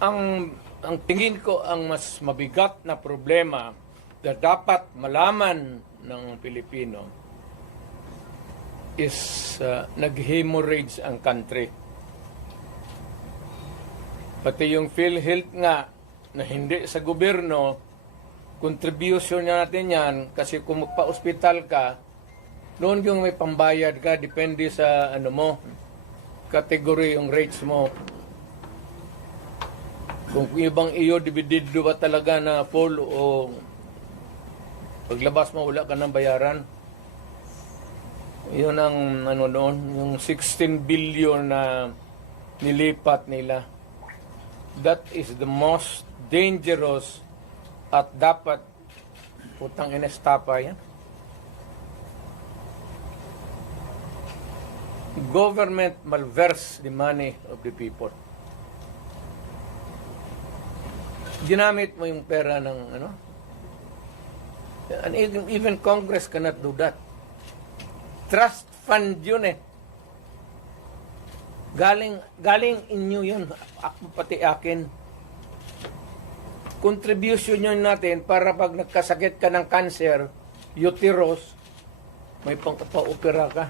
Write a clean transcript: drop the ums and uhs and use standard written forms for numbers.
Ang tingin ko ang mas mabigat na problema na dapat malaman ng Pilipino is nag-hemorrhage ang country. Pati yung PhilHealth nga na hindi sa gobyerno, contribution natin yan kasi kung magpa-ospital ka, noon yung may pambayad ka, depende sa ano mo, category yung rates mo. Kung ibang iyo, dividido ba talaga na full o paglabas mo, wala ka ng bayaran. Yun ang ano noon, yung 16 billion na nilipat nila. That is the most dangerous at dapat putang inestapa yan. Government malverse the money of the people. Ginamit mo yung pera ng ano? And even Congress cannot do that. Trust fund yun eh. Galing inyo yun, pati akin. Contribution yun natin para pag nagkasakit ka ng cancer, uterus, may pang-opera ka.